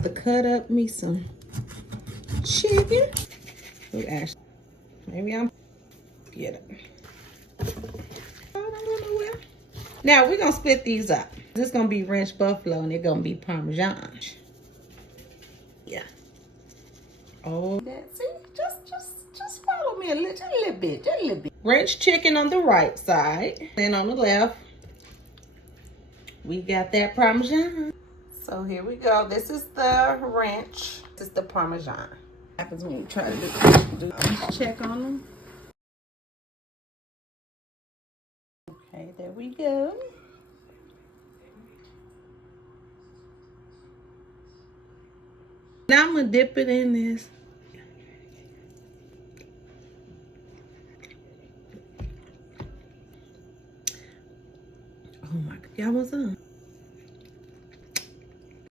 about to cut up me some chicken. Ooh, actually, maybe I'm get it. I don't go nowhere. Now we're gonna split these up. This is gonna be ranch buffalo and it's gonna be Parmesan. Yeah. Oh, that's it. Just follow me just a little bit. Ranch chicken on the right side. Then on the left, we got that Parmesan. So here we go. This is the ranch. This is the Parmesan. Happens when you try to do check on them. Okay, there we go. Now I'm gonna dip it in this